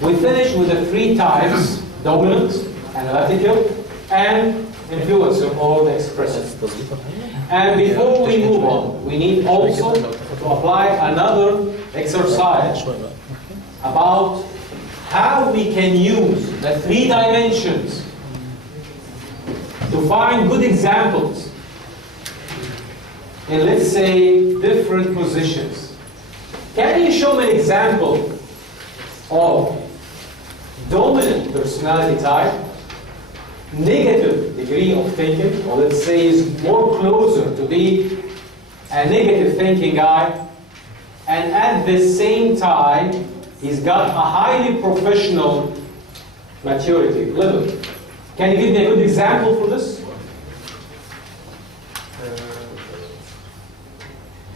We finish with the three types: dominant, analytical, and influencer or the expressive. And before we move on, we need also to apply another exercise about how we can use the three dimensions to find good examples in, let's say, different positions. Can you show me an example of dominant personality type, negative degree of thinking, or let's say is more closer to be a negative thinking guy, and at the same time he's got a highly professional maturity level? Can you give me a good example for this?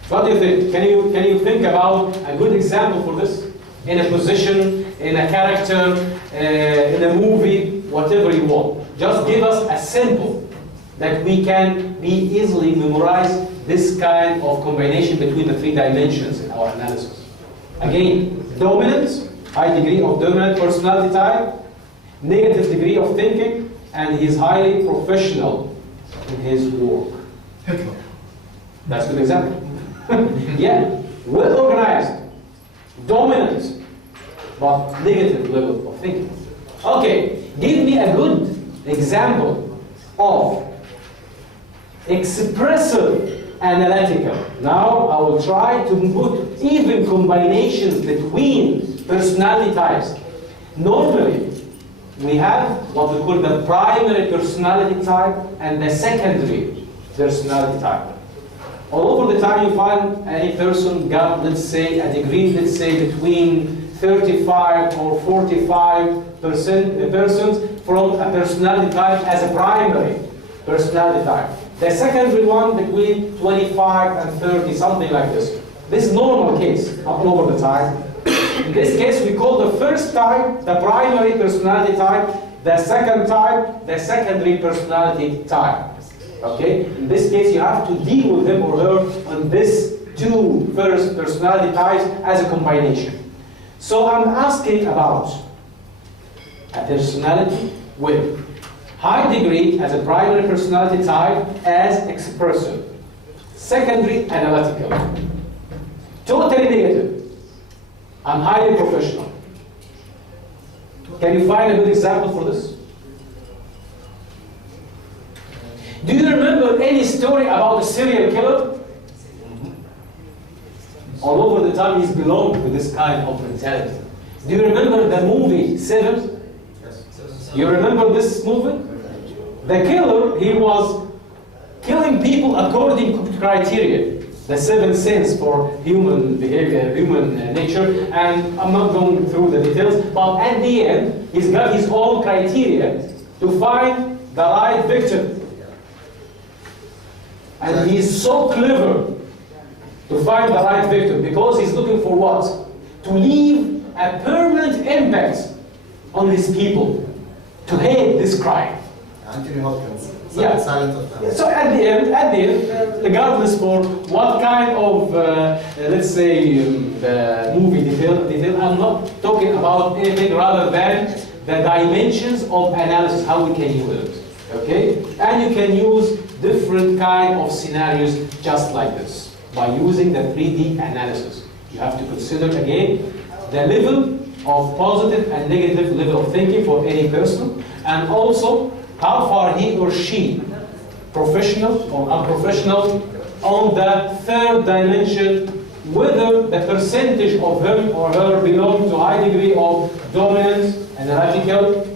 What do you think? Can you think about a good example for this? In a position, in a character, in a movie, whatever you want. Just give us a sample that we can be easily memorize this kind of combination between the three dimensions in our analysis. Again, dominant, high degree of dominant personality type, negative degree of thinking, and he's highly professional in his work. Hitler. That's a good example. Yeah, well organized, dominant, but negative level of thinking. Okay, give me a good example of expressive analytical. Now I will try to put even combinations between personality types. Normally, we have what we call the primary personality type and the secondary personality type. All over the time you find any person got, let's say, a degree, let's say, between 35 or 45% from a personality type as a primary personality type. The secondary one between 25 and 30, something like this. This is normal case all over the time. In this case, we call the first type the primary personality type, the second type the secondary personality type. Okay? In this case, you have to deal with him or her on this two first personality types as a combination. So I'm asking about a personality with high degree as a primary personality type as expressive, secondary analytical, totally negative, and highly professional. Can you find a good example for this? Do you remember any story about a serial killer? All over the time he's belonged to this kind of mentality. Do you remember the movie Seven? You remember this movie? The killer, he was killing people according to criteria. The 7 sins for human behavior, human nature, and I'm not going through the details, but at the end, he's got his own criteria to find the right victim. And he's so clever to find the right victim because he's looking for what? To leave a permanent impact on these people, to hate this crime. Anthony Hopkins. Yeah. So at the end, regardless for what kind of, let's say, movie detail, I'm not talking about anything rather than the dimensions of analysis, how we can use it. Okay? And you can use different kind of scenarios just like this by using the 3D analysis. You have to consider again the level of positive and negative level of thinking for any person, and also how far he or she, professional or unprofessional, on the third dimension, whether the percentage of him or her belong to high degree of dominant, analytical,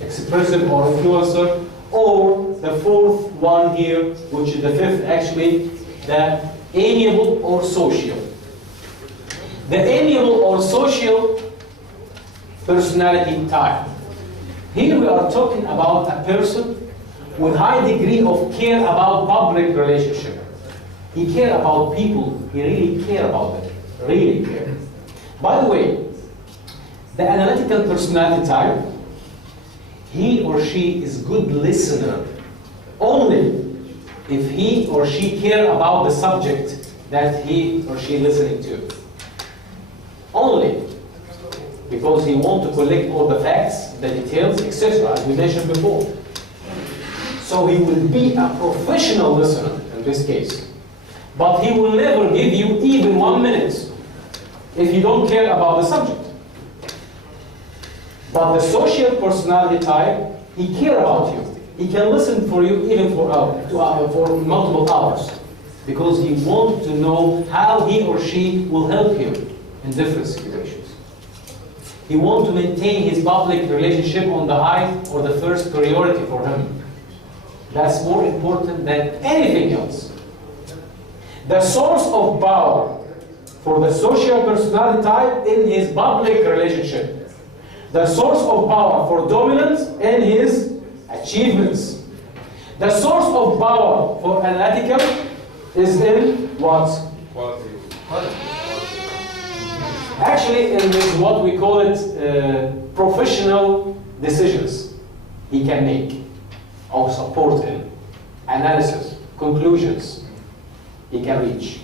expressive or influencer, or the fourth one here, which is the fifth actually, the amiable or social. The amiable or social personality type. Here we are talking about a person with high degree of care about public relationship. He cares about people, he really cares about them, really care. By the way, the analytical personality type, he or she is good listener only if he or she cares about the subject that he or she is listening to. Only. because he wants to collect all the facts, the details, etc., as we mentioned before. So he will be a professional listener in this case. But he will never give you even 1 minute if you don't care about the subject. But the social personality type, he cares about you. He can listen for you even for multiple hours, because he wants to know how he or she will help you in different situations. He wants to maintain his public relationship on the high or the first priority for him. That's more important than anything else. The source of power for the social personality type in his public relationship. The source of power for dominance in his achievements. The source of power for analytical is in what? Quality. Actually, it is what we call it professional decisions he can make or support in. Analysis, conclusions he can reach.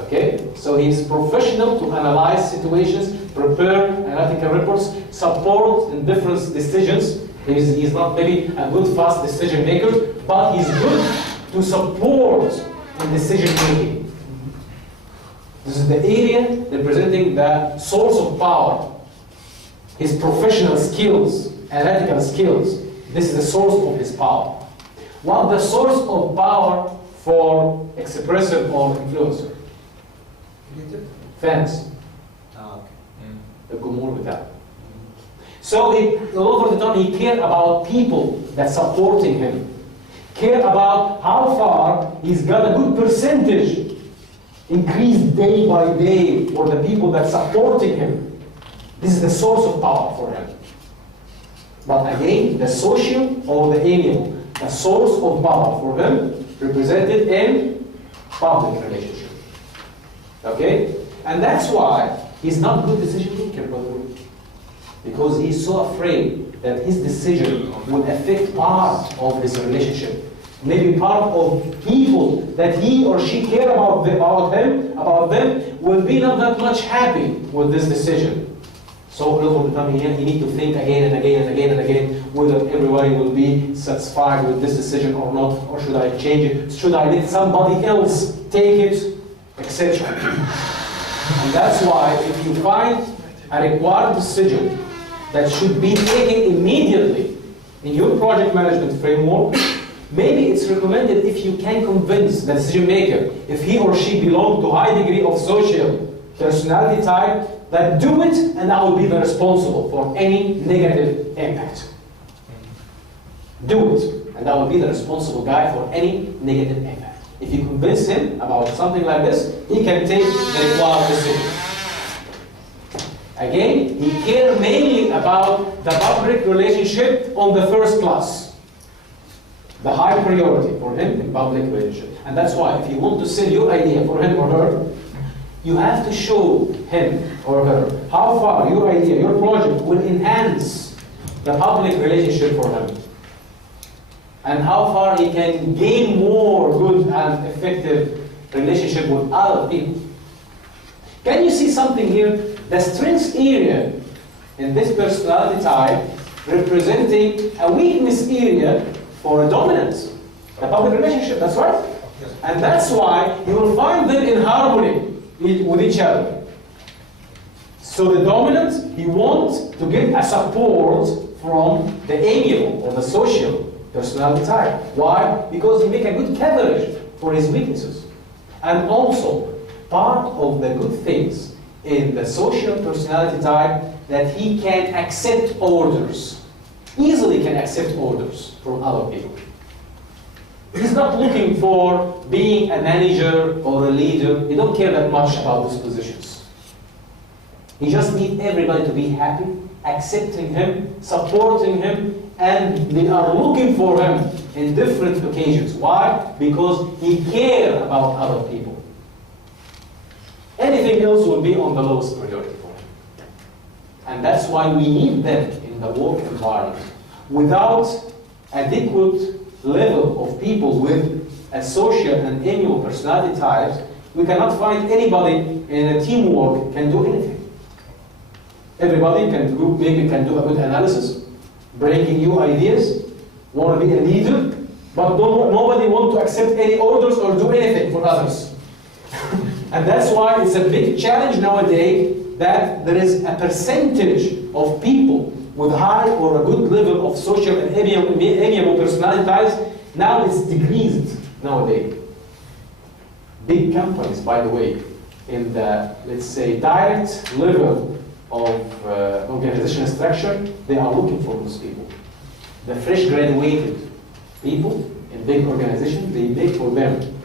Okay? So he's professional to analyze situations, prepare analytical reports, support in different decisions. He's not maybe a good fast decision maker, but he's good to support in decision making. This is the area representing the source of power. His professional skills, analytical skills. This is the source of his power. What the source of power for expressive or influencer? Fans. الجمهور بتاعه. So all over the time he cared about people that supporting him. Care about how far he's got a good percentage increased day by day for the people that supporting him. This is the source of power for him. But again, the social or the amiable, the source of power for him represented in public relationship. Okay? And that's why he's not a good decision maker, by the way. Because he's so afraid that his decision will affect part of his relationship. Maybe part of people that he or she care about them will be not that much happy with this decision. So all over the time he need to think again and again and again and again whether everybody will be satisfied with this decision or not, or should I change it, should I let somebody else take it, etc. And that's why if you find a required decision that should be taken immediately in your project management framework, maybe it's recommended if you can convince the decision maker, if he or she belongs to high degree of social personality type, that do it and I will be the responsible for any negative impact. Do it and I will be the responsible guy for any negative impact. If you convince him about something like this, he can take the required decision. Again, he cares mainly about the public relationship on the first class. The high priority for him in public relationship. And that's why if you want to sell your idea for him or her, you have to show him or her how far your idea, your project will enhance the public relationship for him. And how far he can gain more good and effective relationship with other people. Can you see something here? The strength area in this personality type representing a weakness area for a dominance, a public relationship, that's right. And that's why you will find them in harmony with each other. So the dominant, he wants to get a support from the amiable or the social personality type. Why? Because he makes a good coverage for his weaknesses. And also, part of the good things in the social personality type that he can accept orders. Easily can accept orders from other people. He's not looking for being a manager or a leader. He don't care that much about these positions. He just needs everybody to be happy, accepting him, supporting him, and they are looking for him in different occasions. Why? Because he cares about other people. Anything else will be on the lowest priority for him. And that's why we need them in the work environment. Without adequate level of people with a social and amiable personality types, we cannot find anybody in a teamwork can do anything. Everybody can do, maybe can do a good analysis, bringing new ideas, want to be a leader, but nobody want to accept any orders or do anything for others. And that's why it's a big challenge nowadays that there is a percentage of people with high or a good level of social and amiable personality types. Now it's decreased nowadays. Big companies, by the way, in the, let's say, direct level of organizational structure, they are looking for those people. The fresh graduated people in big organizations, they make for them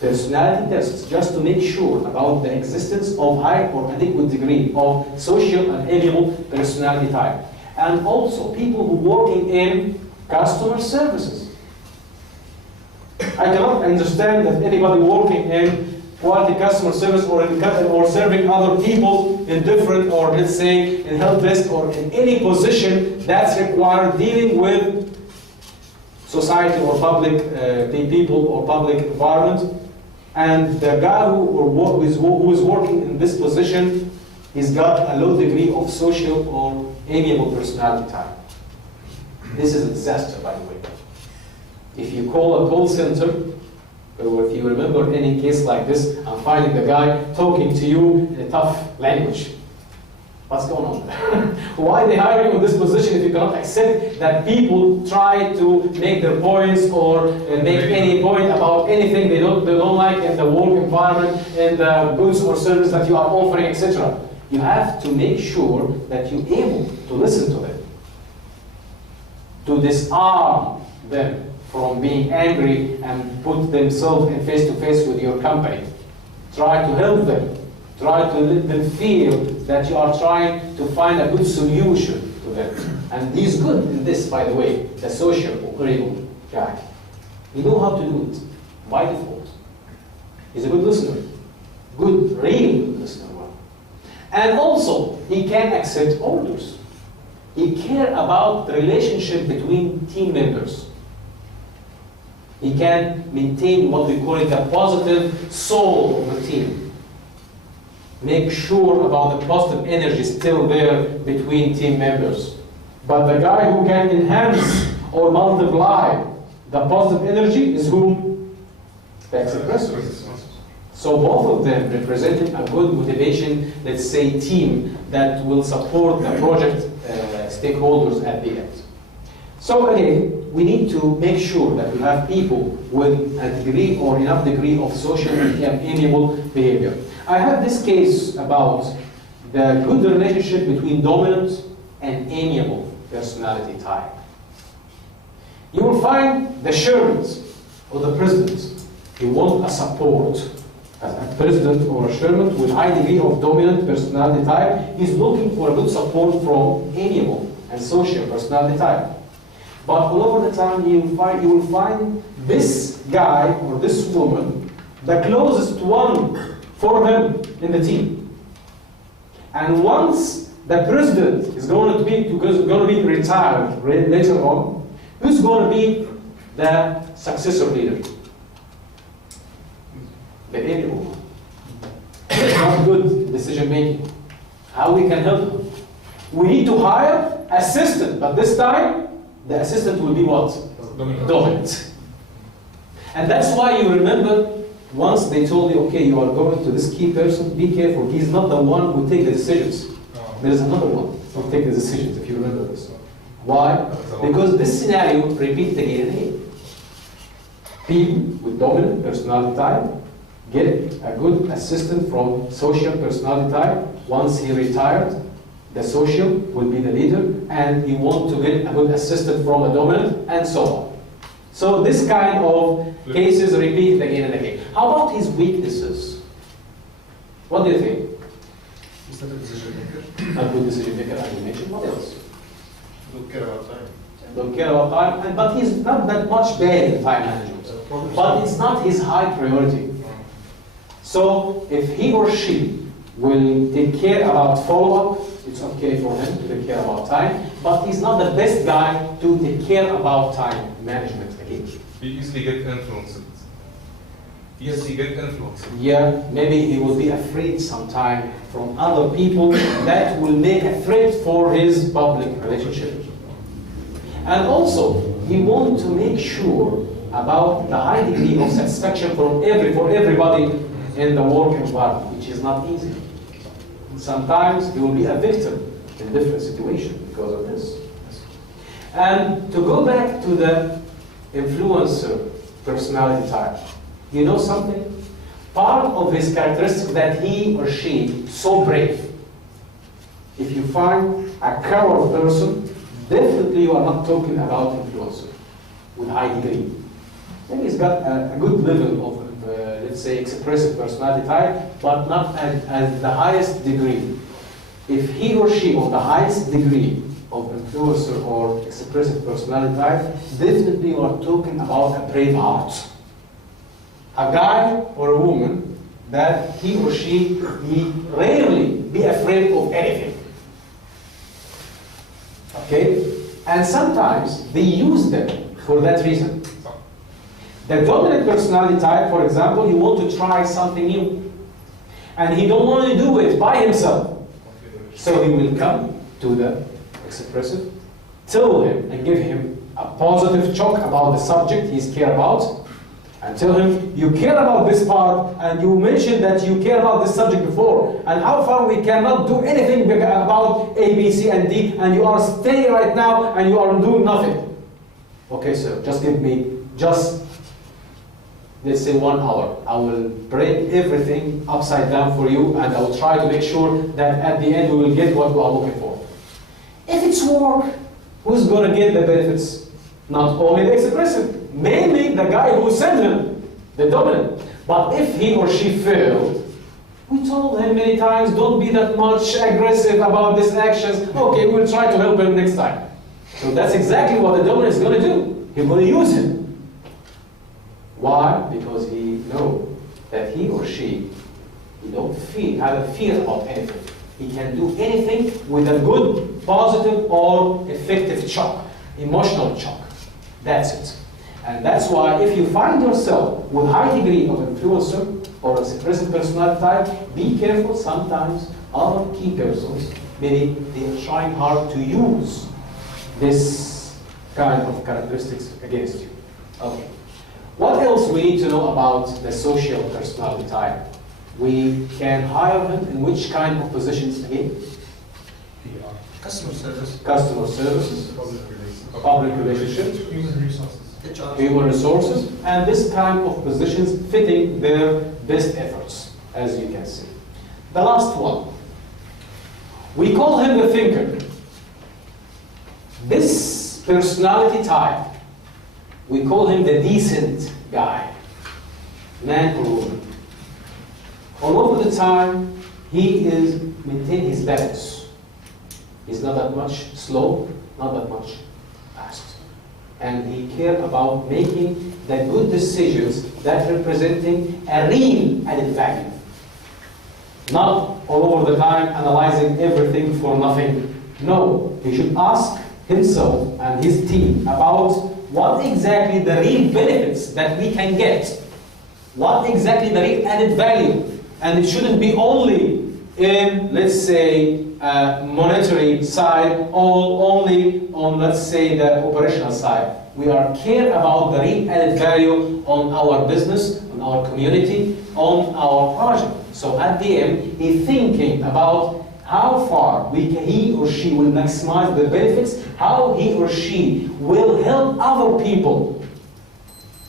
personality tests just to make sure about the existence of high or adequate degree of social and amiable personality type. And also people who working in customer services. I cannot understand that anybody working in quality customer service or serving other people in different, or let's say in help desk or in any position that's required dealing with society or public people or public environment. And the guy who is working in this position, he's got a low degree of social or amiable personality type. This is a disaster, by the way. If you call a call center, or if you remember any case like this, I'm finding the guy talking to you in a tough language. What's going on there? Why they hire you in this position if you cannot accept that people try to make their points or make any point about anything they don't like in the work environment, in the goods or service that you are offering, etc. You have to make sure that you're able to listen to them, to disarm them from being angry and put themselves in face-to-face with your company. Try to help them. Try to let them feel that you are trying to find a good solution to them. And he's good in this, by the way, the social or amiable guy. He knows how to do it by default. He's a good listener. Good, really good listener. And also, he can accept orders. He cares about the relationship between team members. He can maintain what we call it a positive soul of the team. Make sure about the positive energy still there between team members. But the guy who can enhance or multiply the positive energy is who? The expressor. So both of them representing a good motivation, let's say, team that will support the project stakeholders at the end. So again, we need to make sure that we have people with a degree or enough degree of social and amiable behavior. I have this case about the good relationship between dominant and amiable personality type. You will find the chairman or the president, he wants a support. A president or a chairman with high degree of dominant personality type is looking for a good support from amiable and social personality type. But all over the time you will find this guy or this woman the closest one for him in the team. And once the president is going to be retired later on, who's going to be the successor leader? The amiable one. It's not good decision making. How we can help them? We need to hire assistant, but this time the assistant will be what? Dominant. And that's why you remember once they told you, okay, you are going to this key person, be careful, he's not the one who takes the decisions. There is another one who takes the decisions, if you remember this. Why? Because this scenario repeats again and again. People with dominant personality type get a good assistant from social personality type. Once he retired, the social will be the leader, and you want to get a good assistant from a dominant, and so on. So this kind of cases repeat again and again. How about his weaknesses? What do you think? He's not a decision maker. Not good decision maker, as you mentioned. What else? Don't care about time. Don't care about time, but he's not that much bad in time management. But it's not his high priority. So if he or she will take care about follow-up, it's okay for him to take care about time, but he's not the best guy to take care about time management again. We easily get influenced. Yes, he get influence. Yeah, maybe he will be afraid sometime from other people that will make a threat for his public relationship. And also, he wants to make sure about the high degree of satisfaction for everybody in the work environment, which is not easy. Sometimes he will be a victim in different situations because of this. And to go back to the influencer personality type, you know something? Part of his characteristic that he or she so brave. If you find a coward person, definitely you are not talking about influencer with high degree. Maybe he's got a good level of, let's say, expressive personality type, but not at the highest degree. If he or she on the highest degree of influencer or expressive personality type, definitely you are talking about a brave heart. A guy or a woman that he or she rarely be afraid of anything. Okay? And sometimes they use them for that reason. The dominant personality type, for example, he wants to try something new. And he don't want to do it by himself. So he will come to the expressive, tell him and give him a positive talk about the subject he's care about, and tell him, you care about this part, and you mentioned that you care about this subject before, and how far we cannot do anything about A, B, C, and D, and you are staying right now, and you are doing nothing. Okay, sir, just give me, let's say 1 hour. I will break everything upside down for you, and I will try to make sure that at the end we will get what we are looking for. If it's work, who's going to get the benefits? Not only the expressive, mainly the guy who sent him, the dominant. But if he or she failed, we told him many times, don't be that much aggressive about these actions. Okay, we'll try to help him next time. So that's exactly what the dominant is going to do. He's going to use him. Why? Because he knows that he or she don't have a fear about anything. He can do anything with a good, positive, or effective shock, emotional shock. That's it. And that's why if you find yourself with high degree of influencer or expressive personality type, be careful. Sometimes other key persons, maybe they are trying hard to use this kind of characteristics against you. Okay. What else we need to know about the social personality type? We can hire him in which kind of positions again? Customer service. Customer services, public relationships, Human resources. human resources, and this kind of positions fitting their best efforts, as you can see. The last one, we call him the thinker. This personality type, we call him the decent guy, man or woman. All of the time, he is maintaining his balance. He's not that much slow, not that much fast. And he cares about making the good decisions that representing a real added value. Not all over the time analyzing everything for nothing. No, he should ask himself and his team about what exactly the real benefits that we can get. What exactly the real added value. And it shouldn't be only in, let's say, monetary side or only on, let's say, the operational side. We are care about the real added value on our business, on our community, on our project. So at the end, he's thinking about how far he or she will maximize the benefits, how he or she will help other people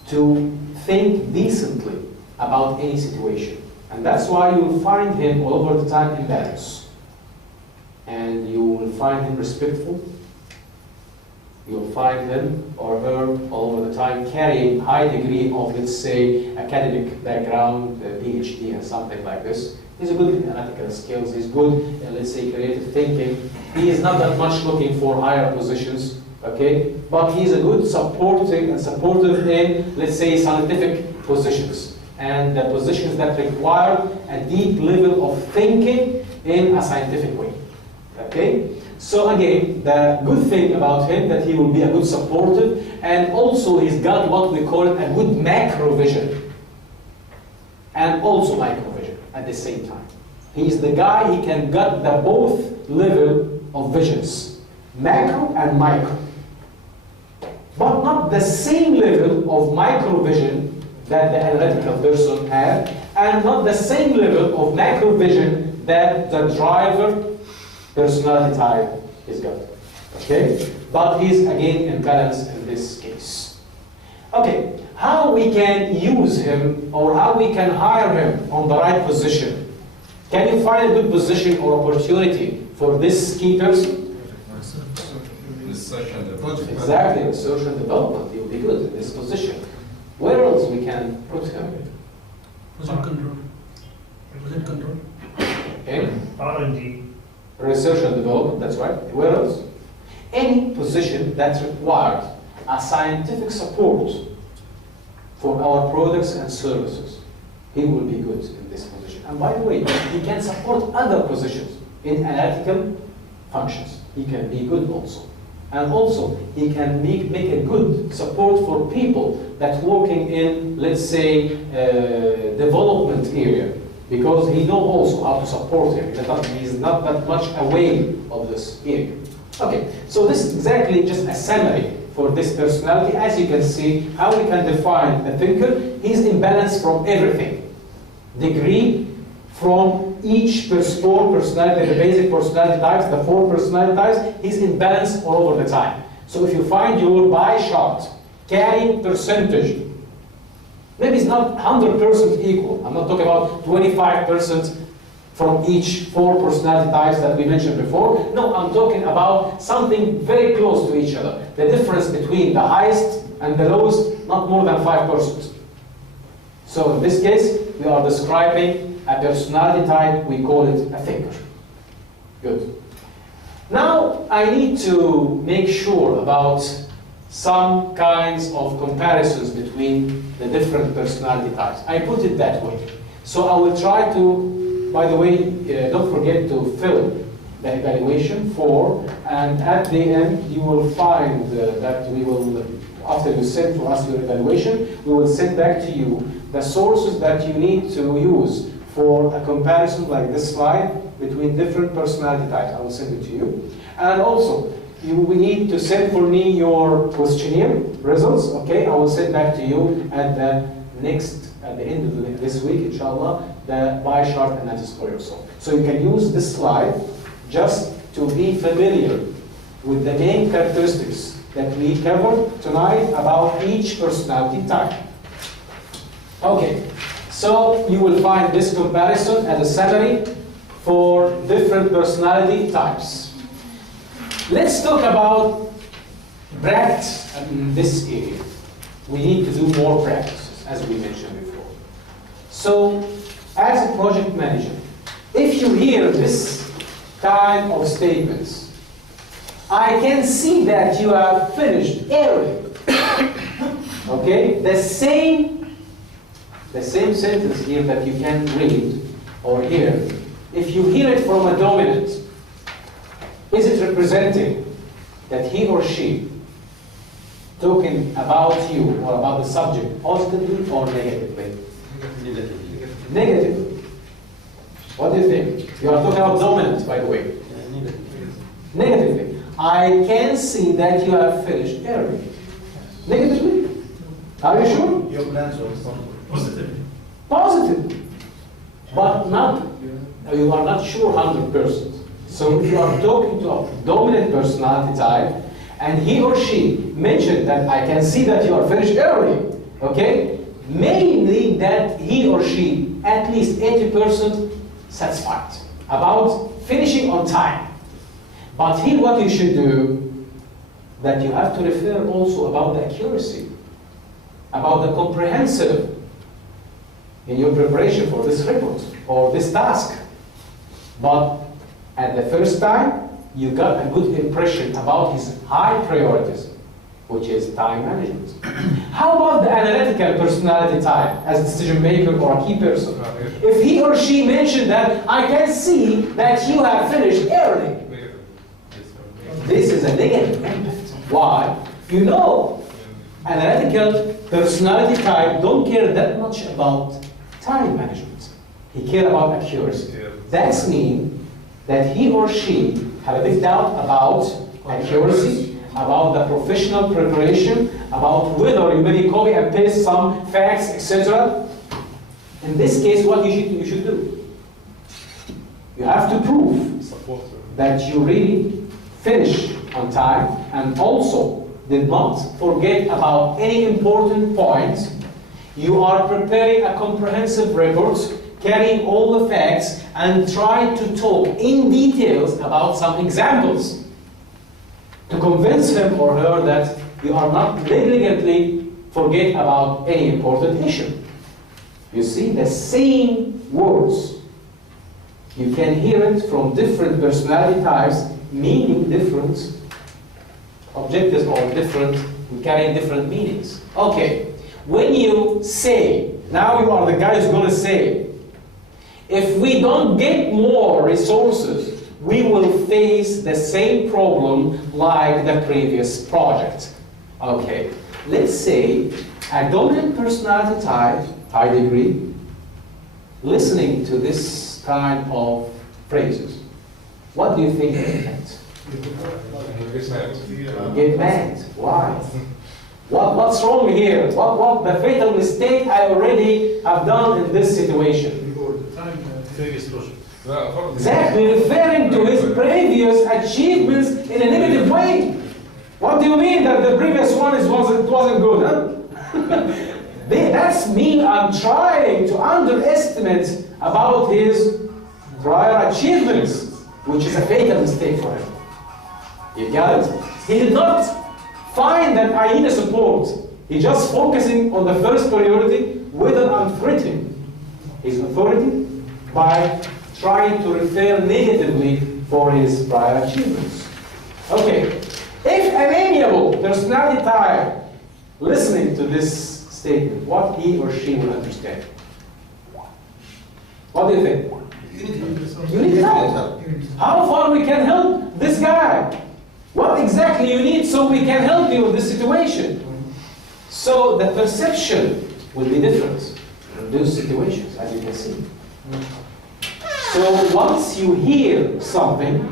to think decently about any situation. And that's why you will find him all over the time in balance. And you will find him respectful. You'll find him or her all over the time carrying high degree of, let's say, academic background, PhD and something like this. He's good in analytical skills. He's good in, let's say, creative thinking. He is not that much looking for higher positions, okay? But he's a good supporting and supportive in, let's say, scientific positions. And the positions that require a deep level of thinking in a scientific way. Okay? So again, the good thing about him that he will be a good supportive, and also he's got what we call a good macro vision. and also microvision at the same time. He's the guy, he can get the both level of visions, macro and micro. But not the same level of microvision that the analytical person had, and not the same level of macrovision that the driver personality type is got. Okay? But he's again in balance in this case. Okay, how we can use him or how we can hire him on the right position? Can you find a good position or opportunity for this key person? Research and development. Exactly, research and development. He will be good in this position. Where else we can put him? Project control. Project control. Okay. R&D. Research and development, that's right. Where else? Any position that requires a scientific support for our products and services, he will be good in this position. And by the way, he can support other positions in analytical functions. He can be good also. And also, he can make a good support for people that working in, let's say, development area, because he knows also how to support him. He's not that much away of this area. Okay, so this is exactly just a summary for this personality. As you can see, how we can define a thinker. He's in balance from everything. Degree from each four personality, the basic personality types, the four personality types, he's in balance all over the time. So if you find your pie chart carrying percentage, maybe it's not 100% equal. I'm not talking about 25% from each four personality types that we mentioned before. No, I'm talking about something very close to each other. The difference between the highest and the lowest, not more than 5%. So in this case, we are describing a personality type, we call it a thinker. Good. Now, I need to make sure about some kinds of comparisons between the different personality types. I put it that way. So I will try to, by the way, don't forget to fill the evaluation form, and at the end you will find that we will, after you send to us your evaluation, we will send back to you the sources that you need to use for a comparison like this slide between different personality types. I will send it to you. And also, we need to send for me your questionnaire results, okay? I will send back to you at the end of this week, inshallah, the pie chart analysis for yourself. So you can use this slide just to be familiar with the main characteristics that we covered tonight about each personality type. Okay, so you will find this comparison as a summary for different personality types. Let's talk about practice in this area. We need to do more practices, as we mentioned before. So, as a project manager, if you hear this kind of statements, I can see that you have finished early. Okay? The same sentence here that you can read or hear, if you hear it from a dominant, is it representing that he or she talking about you or about the subject positively or negatively? Negatively. What do you think? You are talking about dominant, by the way. Negatively. I can see that you have finished early. Negatively? Are you sure? Your plans are positive. Positive. But not, you are not sure 100%. So if you are talking to a dominant personality type, and he or she mentioned that I can see that you are finished early, okay? Mainly that he or she at least 80% satisfied about finishing on time. But here what you should do, that you have to refer also about the accuracy, about the comprehensive in your preparation for this report or this task. But at the first time, you got a good impression about his high priorities, which is time management. How about the analytical personality type as a decision maker or a key person? If he or she mentioned that, I can see that you have finished early. This is a negative impact. Why? You know, analytical personality type don't care that much about time management. He cares about accuracy. Yeah. That's mean that he or she have a big doubt about accuracy, about the professional preparation, about whether you maybe copy and paste some facts, etc. In this case, what you should do? You have to prove Support. that you really finish on time and also did not forget about any important points. You are preparing a comprehensive report, carrying all the facts, and try to talk in details about some examples to convince him or her that you are not negligently forget about any important issue. You see, the same words, you can hear it from different personality types, meaning different objectives or different, carrying different meanings. Okay, when you say, now you are the guy who's going to say, if we don't get more resources, we will face the same problem like the previous project. Okay, let's say a dominant personality type, high degree, listening to this kind of phrases. What do you think they meant? Get mad. Why? What's wrong here? What the fatal mistake I already have done in this situation? Exactly, referring to his previous achievements in a negative way. What do you mean that the previous one wasn't good? Huh? That's me. I'm trying to underestimate about his prior achievements, which is a fatal mistake for him. You got it? He did not find that I need a support. He's just focusing on the first priority, whether I'm threatening his authority by trying to refer negatively for his prior achievements. Okay, if an amiable personality type listening to this statement, what he or she will understand? What do you think? You need help. How far we can help this guy? What exactly you need so we can help you in this situation? So the perception will be different in those situations, as you can see. So once you hear something,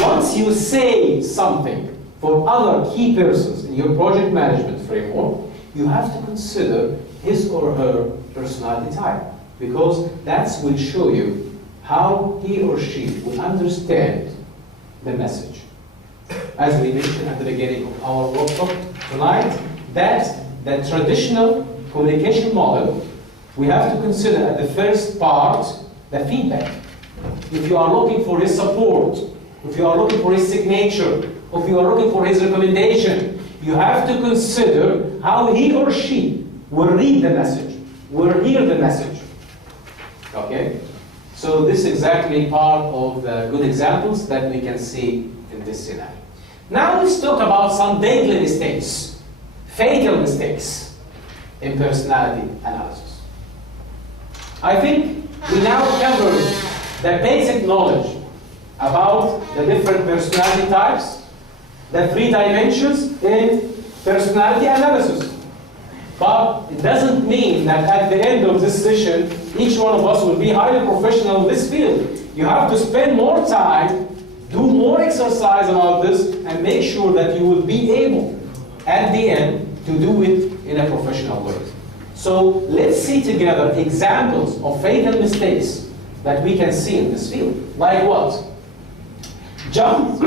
once you say something for other key persons in your project management framework, you have to consider his or her personality type, because that will show you how he or she will understand the message. As we mentioned at the beginning of our workshop tonight, that the traditional communication model, we have to consider at the first part the feedback. If you are looking for his support, if you are looking for his signature, if you are looking for his recommendation, you have to consider how he or she will read the message, will hear the message. Okay? So this is exactly part of the good examples that we can see in this scenario. Now let's talk about some deadly mistakes, fatal mistakes in personality analysis. I think we now covered the basic knowledge about the different personality types, the 3 dimensions in personality analysis. But it doesn't mean that at the end of this session, each one of us will be highly professional in this field. You have to spend more time, do more exercise about this, and make sure that you will be able, at the end, to do it in a professional way. So let's see together examples of fatal mistakes that we can see in this field. Like what? Jump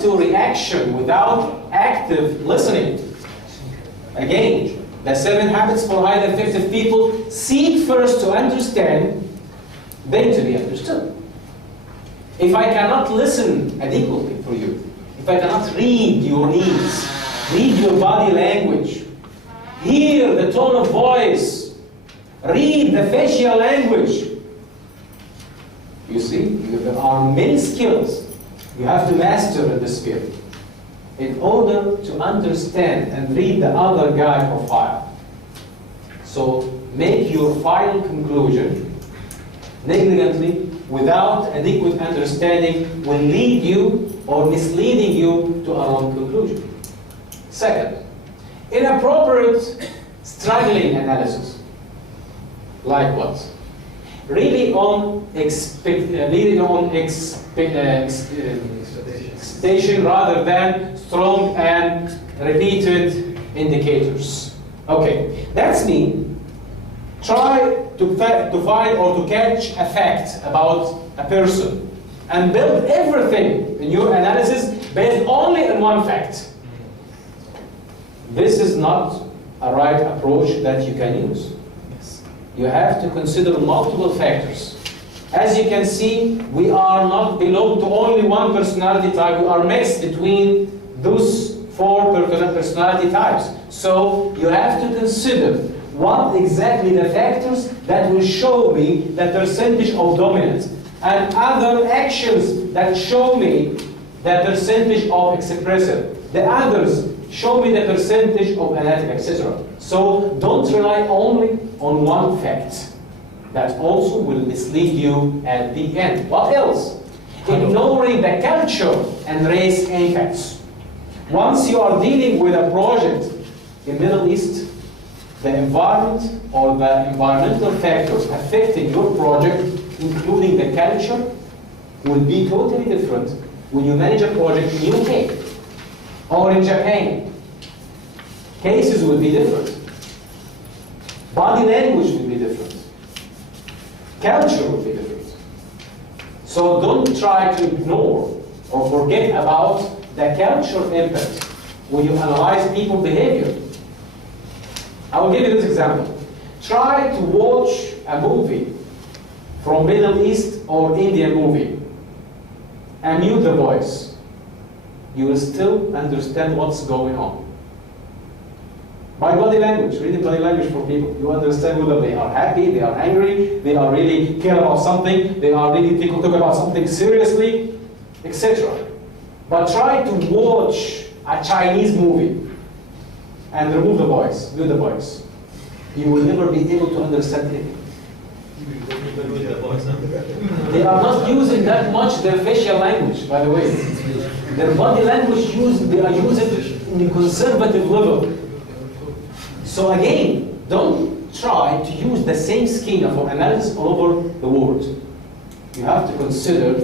to reaction without active listening. Again, the 7 habits for highly effective people: seek first to understand, then to be understood. If I cannot listen adequately for you, if I cannot read your needs, read your body language, hear the tone of voice, read the facial language, you see, there are many skills you have to master in this field in order to understand and read the other guy profile. So make your final conclusion negligently without adequate understanding will lead you or misleading you to a wrong conclusion. Second, inappropriate struggling analysis. Like what? Really on expectation rather than strong and repeated indicators. Okay, that's me. Try to find or to catch a fact about a person and build everything in your analysis based only on one fact. This is not a right approach that you can use. You have to consider multiple factors. As you can see, we are not belong to only one personality type. We are mixed between those 4 personality types. So you have to consider what exactly the factors that will show me the percentage of dominance and other actions that show me the percentage of expressive. The others show me the percentage of analytic, etc. So don't rely only on one fact. That also will mislead you at the end. What else? Ignoring the culture and race impacts. Once you are dealing with a project in Middle East, the environment or the environmental factors affecting your project, including the culture, will be totally different when you manage a project in UK or in Japan. Cases will be different. Body language will be different. Culture will be different. So don't try to ignore or forget about the cultural impact when you analyze people's behavior. I will give you this example. Try to watch a movie from Middle East or Indian movie and mute the voice. You will still understand what's going on. By body language, reading body language for people, you understand whether they are happy, they are angry, they are really care about something, they are really talk about something seriously, etc. But try to watch a Chinese movie and remove the voice, mute the voice. You will never be able to understand it. They are not using that much their facial language, by the way. Their body language they are using in the conservative level. So again, don't try to use the same schema for analysis all over the world. You have to consider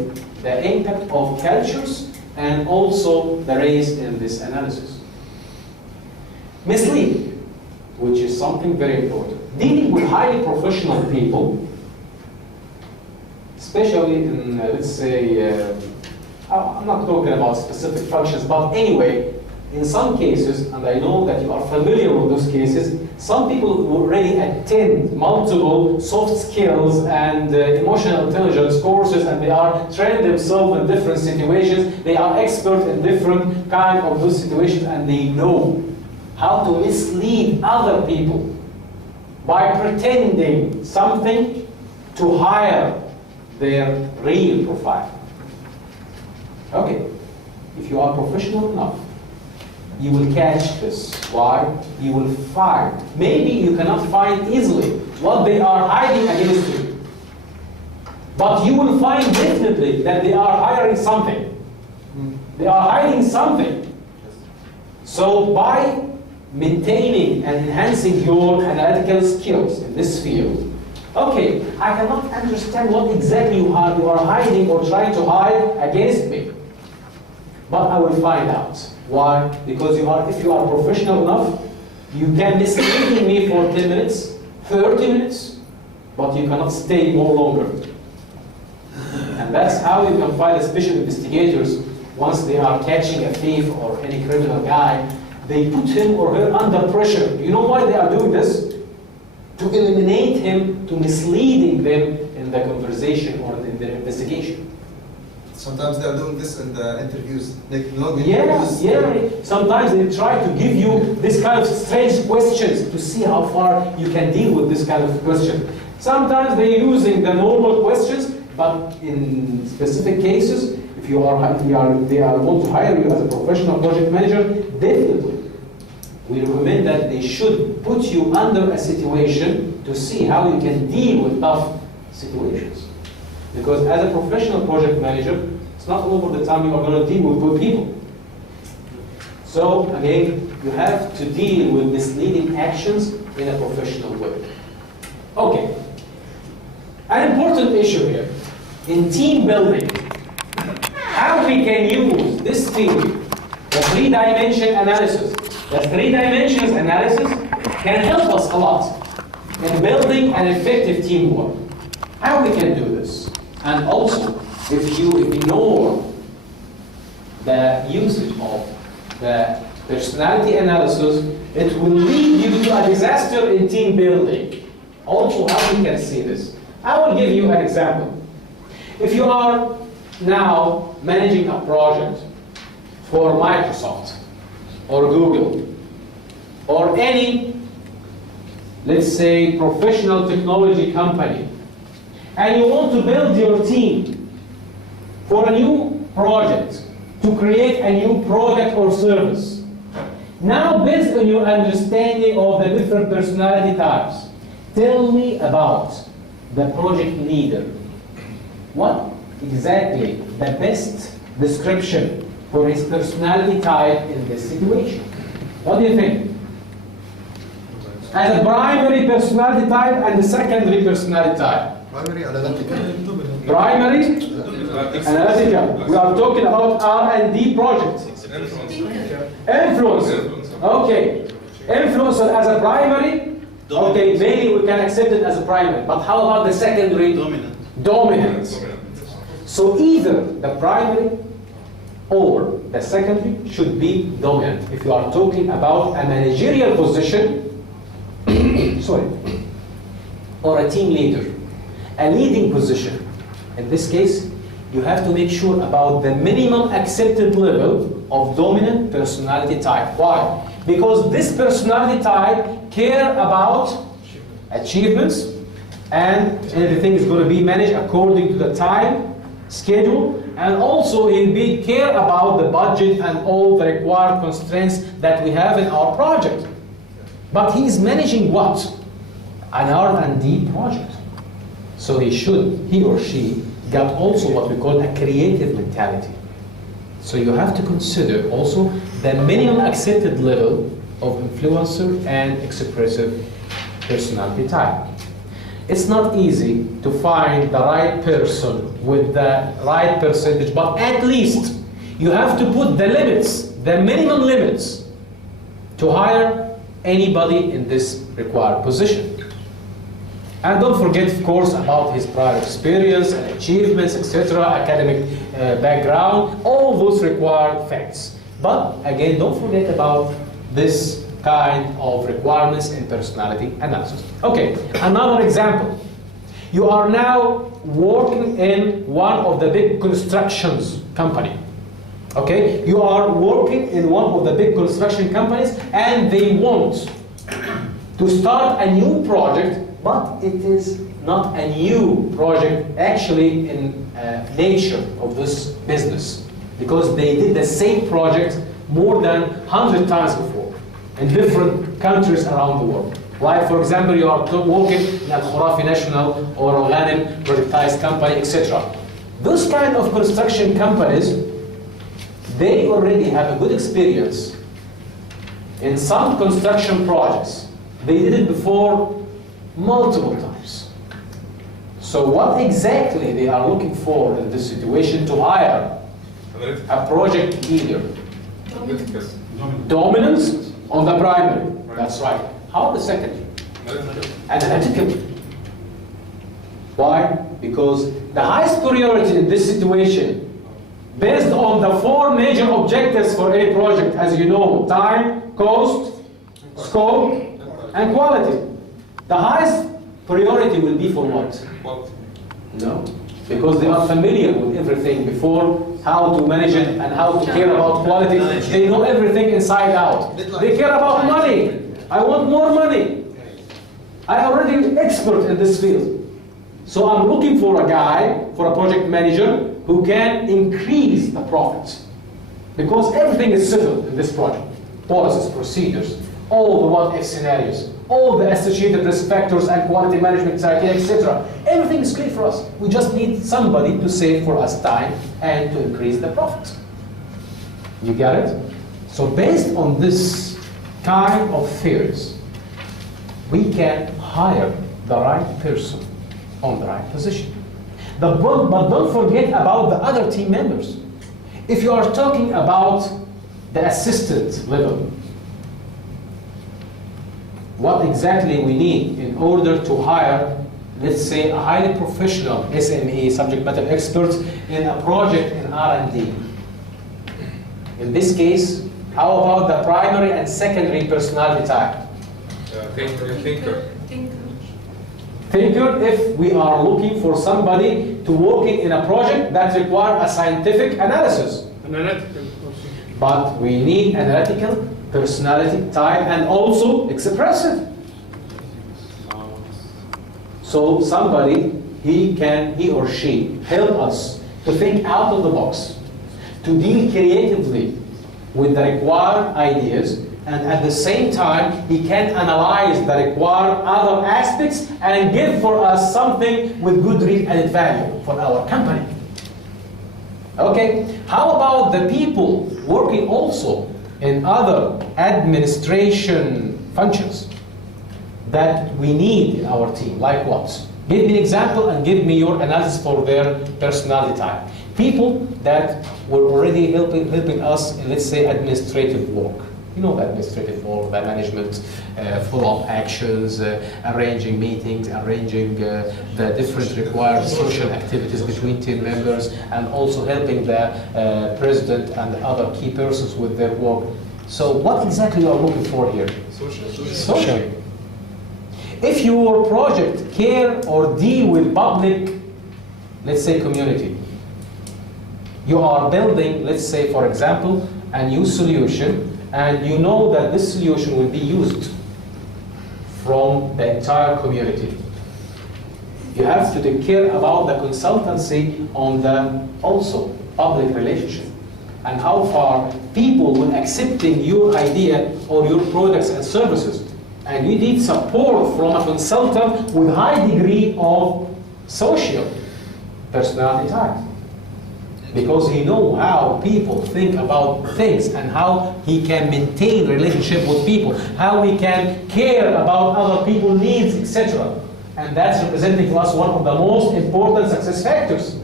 the impact of cultures and also the race in this analysis. Misleading, which is something very important. Dealing with highly professional people, especially in, let's say, I'm not talking about specific functions, but anyway, in some cases, and I know that you are familiar with those cases, some people who already attend multiple soft skills and emotional intelligence courses, and they are trained themselves in different situations. They are expert in different kind of those situations, and they know how to mislead other people by pretending something to hire their real profile. Okay, if you are professional enough, you will catch this. Why? You will find. Maybe you cannot find easily what they are hiding against you. But you will find definitely that they are hiring something. They are hiding something. So by maintaining and enhancing your analytical skills in this field, okay, I cannot understand what exactly you are hiding or trying to hide against me. But I will find out. Why? Because if you are professional enough, you can mislead me for 10 minutes, 30 minutes, but you cannot stay more longer. And that's how you can find special investigators. Once they are catching a thief or any criminal guy, they put him or her under pressure. You know why they are doing this? To eliminate him, to misleading them in the conversation or in their investigation. Sometimes they are doing this in the interviews. Yeah. Sometimes they try to give you this kind of strange questions to see how far you can deal with this kind of question. Sometimes they're using the normal questions, but in specific cases, if they want to hire you as a professional project manager, definitely we recommend that they should put you under a situation to see how you can deal with tough situations. Because as a professional project manager, it's not all over the time you are going to deal with good people. So again, you have to deal with misleading actions in a professional way. Okay. An important issue here in team building, how we can use this theory, the three-dimension analysis. The three dimensions analysis can help us a lot in building an effective teamwork. How we can do this? And also, if you ignore the usage of the personality analysis, it will lead you to a disaster in team building. Also, how we can see this? I will give you an example. If you are now managing a project for Microsoft or Google or any, let's say, professional technology company, and you want to build your team for a new project, to create a new product or service. Now, based on your understanding of the different personality types, tell me about the project leader. What exactly the best description for his personality type in this situation? What do you think? As a primary personality type and the secondary personality type. Primary analytical. Primary analytical. We are talking about R&D projects. Influencer. Okay. Influencer as a primary. Okay, maybe we can accept it as a primary. But how about the secondary? Dominant. So either the primary or the secondary should be dominant. If you are talking about a managerial position, sorry, or a team leader, a leading position. In this case, you have to make sure about the minimum accepted level of dominant personality type. Why? Because this personality type care about achievements and everything is going to be managed according to the time schedule, and also he'll be care about the budget and all the required constraints that we have in our project. But he's managing what? An R&D project. So he or she got also what we call a creative mentality. So you have to consider also the minimum accepted level of influencer and expressive personality type. It's not easy to find the right person with the right percentage, but at least you have to put the limits, the minimum limits, to hire anybody in this required position. And don't forget, of course, about his prior experience and achievements, etc., academic background, all those required facts. But again, don't forget about this kind of requirements in personality analysis. Okay, another example. You are now working in one of the big constructions company. Okay, you are working in one of the big construction companies and they want to start a new project, but it is not a new project actually in nature of this business, because they did the same project more than 100 times before in different countries around the world. Like, for example, you are working in Al Khurafi National or Al Ghanim Productized Company, etc. Those kind of construction companies, they already have a good experience in some construction projects. They did it before multiple times. So what exactly they are looking for in this situation to hire a project leader? Dominance on the primary. That's right. How about the secondary? Analytical. Why? Because the highest priority in this situation, based on the four major objectives for a project, as you know, time, cost, scope, and quality. The highest priority will be for what? No, because they are familiar with everything before, how to manage it and how to care about quality. They know everything inside out. They care about money. I want more money. I already expert in this field. So I'm looking for a guy, for a project manager, who can increase the profits. Because everything is settled in this project. Policies, procedures, all the what-if scenarios, all the associated risk factors and quality management criteria, etc. Everything is clear for us. We just need somebody to save for us time and to increase the profits. You get it? So based on this kind of theories, we can hire the right person on the right position. But don't forget about the other team members. If you are talking about the assistant level, what exactly we need in order to hire, let's say, a highly professional SME, subject matter experts, in a project in R&D. In this case, how about the primary and secondary personality type? Thinker. Thinker, if we are looking for somebody to work in a project that requires a scientific analysis. Analytical. But we need analytical personality type and also expressive. So somebody, he or she help us to think out of the box, to deal creatively with the required ideas, and at the same time, he can analyze the required other aspects and give for us something with good real added value for our company. Okay, how about the people working also in other administration functions that we need in our team, like what? Give me an example and give me your analysis for their personality type. People that were already helping us in, let's say, administrative work. You know, the administrative work, the management, follow-up actions, arranging meetings, arranging the different required social activities between team members, and also helping the president and the other key persons with their work. So what exactly you are looking for here? Social. If your project care or deal with public, let's say, community, you are building, let's say, for example, a new solution, and you know that this solution will be used from the entire community. You have to take care about the consultancy on the also public relationship and how far people will accepting your idea or your products and services. And you need support from a consultant with high degree of social personality type. Because he knows how people think about things and how he can maintain relationship with people, how he can care about other people's needs, etc. And that's representing to us one of the most important success factors.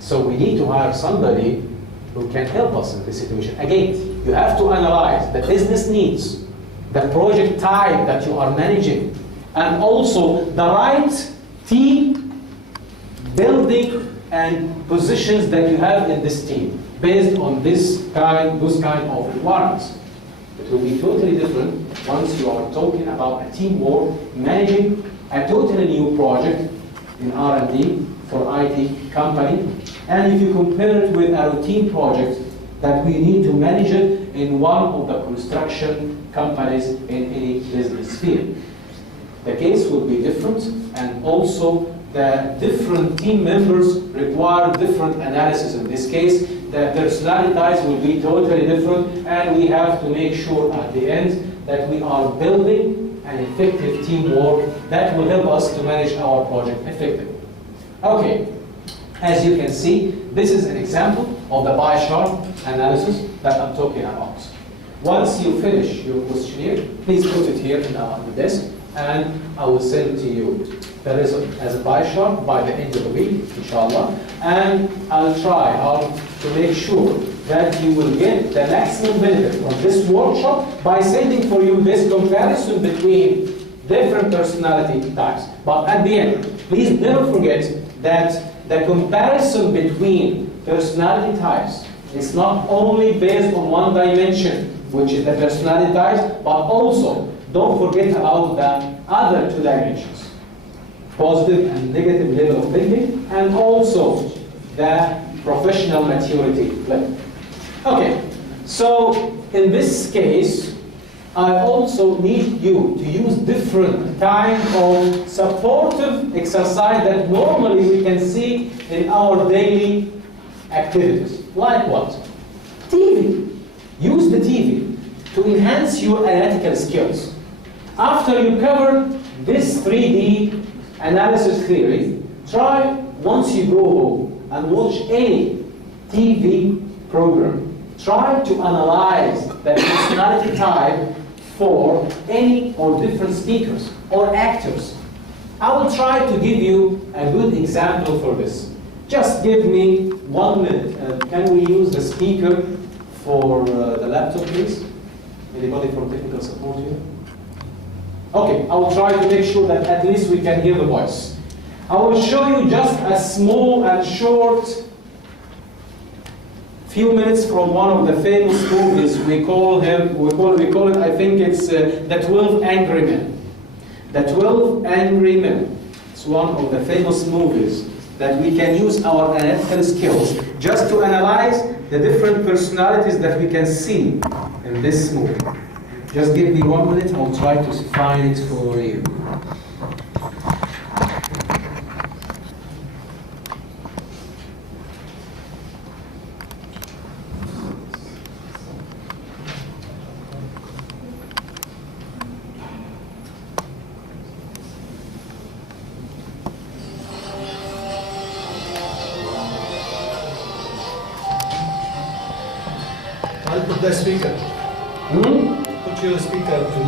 So we need to hire somebody who can help us in this situation. Again, you have to analyze the business needs, the project type that you are managing, and also the right team building and positions that you have in this team based on those kind of requirements. It will be totally different once you are talking about a teamwork, managing a totally new project in R&D for IT company. And if you compare it with a routine project that we need to manage it in one of the construction companies in any business field. The case will be different, and also the different team members require different analysis. In this case, the personalities will be totally different, and we have to make sure at the end that we are building an effective teamwork that will help us to manage our project effectively. Okay, as you can see, this is an example of the pie chart analysis that I'm talking about. Once you finish your questionnaire, please put it here on the desk, and I will send it to you. That is as a pie chart by the end of the week, inshallah. And I'll try hard to make sure that you will get the maximum benefit from this workshop by sending for you this comparison between different personality types. But at the end, please never forget that the comparison between personality types is not only based on one dimension, which is the personality types, but also don't forget about the other two dimensions, positive and negative level of thinking, and also the professional maturity level. Okay, so in this case, I also need you to use different kind of supportive exercise that normally we can see in our daily activities. Like what? TV. Use the TV to enhance your analytical skills. After you cover this 3D analysis theory, try once you go home and watch any TV program. Try to analyze the personality type for any or different speakers or actors. I will try to give you a good example for this. Just give me 1 minute. Can we use the speaker for the laptop, please? Anybody from technical support here? Okay, I will try to make sure that at least we can hear the voice. I will show you just a small and short few minutes from one of the famous movies. We call it, I think it's The 12 Angry Men. The 12 Angry Men. It's one of the famous movies that we can use our analytical skills just to analyze the different personalities that we can see in this movie. Just give me 1 minute, I'll try to find it for you. I'll put the speaker. Put your speaker to